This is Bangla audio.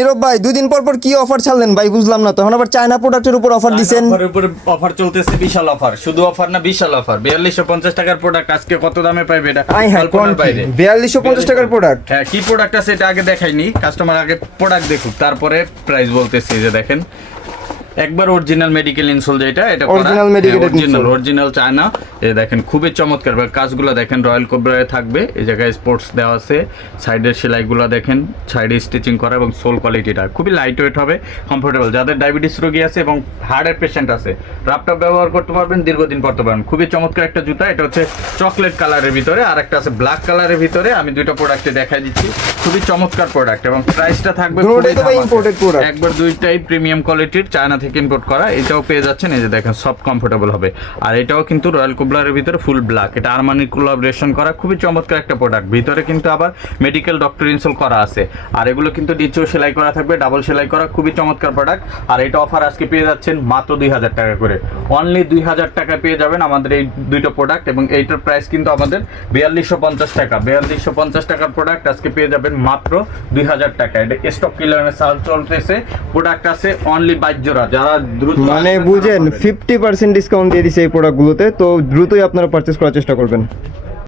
নীরব ভাই দুদিন পর পর কি অফার ছাড়লেন? ভাই বুঝলাম না তখন আবার চায়না প্রোডাক্টের উপর অফার দিছেন। উপরে অফার চলতেছে বিশাল অফার শুধু অফার না বিশাল অফার বিয়াল্লিশশো পঞ্চাশ টাকার প্রোডাক্ট আজকে কত দামে পাইবে এটা? কল্পনার বাইরে। বিয়াল্লিশশো পঞ্চাশ টাকার প্রোডাক্ট হ্যাঁ কি প্রোডাক্ট আছে এটা আগে দেখাইনি। কাস্টমার আগে প্রোডাক্ট দেখুক তারপরে প্রাইস বলতেছি যে দেখেন। একবার অরিজিনাল মেডিকেল ইনসোল যেটা এটা Original medicated original. Original China এই দেখেন খুবই চমৎকার। বা কাজগুলো দেখেন রয়্যাল কোবরায় থাকবে। এই জায়গায় স্পোর্টস দেওয়া আছে। সাইডের সেলাইগুলো দেখেন সাইডে স্টিচিং করা এবং সোল কোয়ালিটিটা খুবই লাইট ওয়েট হবে কমফোর্টেবল যাদের ডায়াবেটিস রোগী আছে এবং হার্টের পেশেন্ট আছে ল্যাপটপ ব্যবহার করতে পারবেন দীর্ঘদিন পরতে পারবেন। খুবই চমৎকার একটা জুতা। এটা হচ্ছে চকলেট কালারের ভিতরে আর একটা আছে ব্ল্যাক কালারের ভিতরে। আমি দুইটা প্রোডাক্টে দেখাই দিচ্ছি। খুবই চমৎকার প্রোডাক্ট এবং প্রাইসটা থাকবে। একবার দুইটাই প্রিমিয়াম কোয়ালিটির চায়না থেকে ইম্পোর্ট করা, এটাও পেয়ে যাচ্ছেন, এই যে দেখেন সফট কমফোর্টেবল হবে। আর এটাও কিন্তু রয়্যাল কুবলারের ভিতরে ফুল ব্ল্যাক এটা আরমানির কোলাবরেশন করা, খুবই চমৎকার একটা প্রোডাক্ট ভিতরে কিন্তু আবার মেডিকেল ডক্টর ইনসল করা আছে। আর এগুলো কিন্তু নিচেও সেলাই করা থাকবে ডাবল সেলাই করা, খুবই চমৎকার প্রোডাক্ট আর এটা অফার আজকে পেয়ে যাচ্ছেন মাত্র দুই হাজার টাকা করে। অনলি দুই হাজার টাকা পেয়ে যাবেন আমাদের এই দুইটা প্রোডাক্ট এবং এইটার প্রাইস কিন্তু আমাদের বিয়াল্লিশশো পঞ্চাশ টাকা। বিয়াল্লিশশো পঞ্চাশ টাকার প্রোডাক্ট আজকে পেয়ে যাবেন মাত্র দুই হাজার টাকা। এটা স্টক সাল চলতেছে। প্রোডাক্ট আছে অনলি বাইশ জোড়া। যারা দ্রুত মানে বুঝেন ফিফটি পার্সেন্ট ডিসকাউন্ট দিয়ে দিচ্ছে এই প্রোডাক্টগুলোতে তো দ্রুতই আপনারা পারচেস করার চেষ্টা করবেন।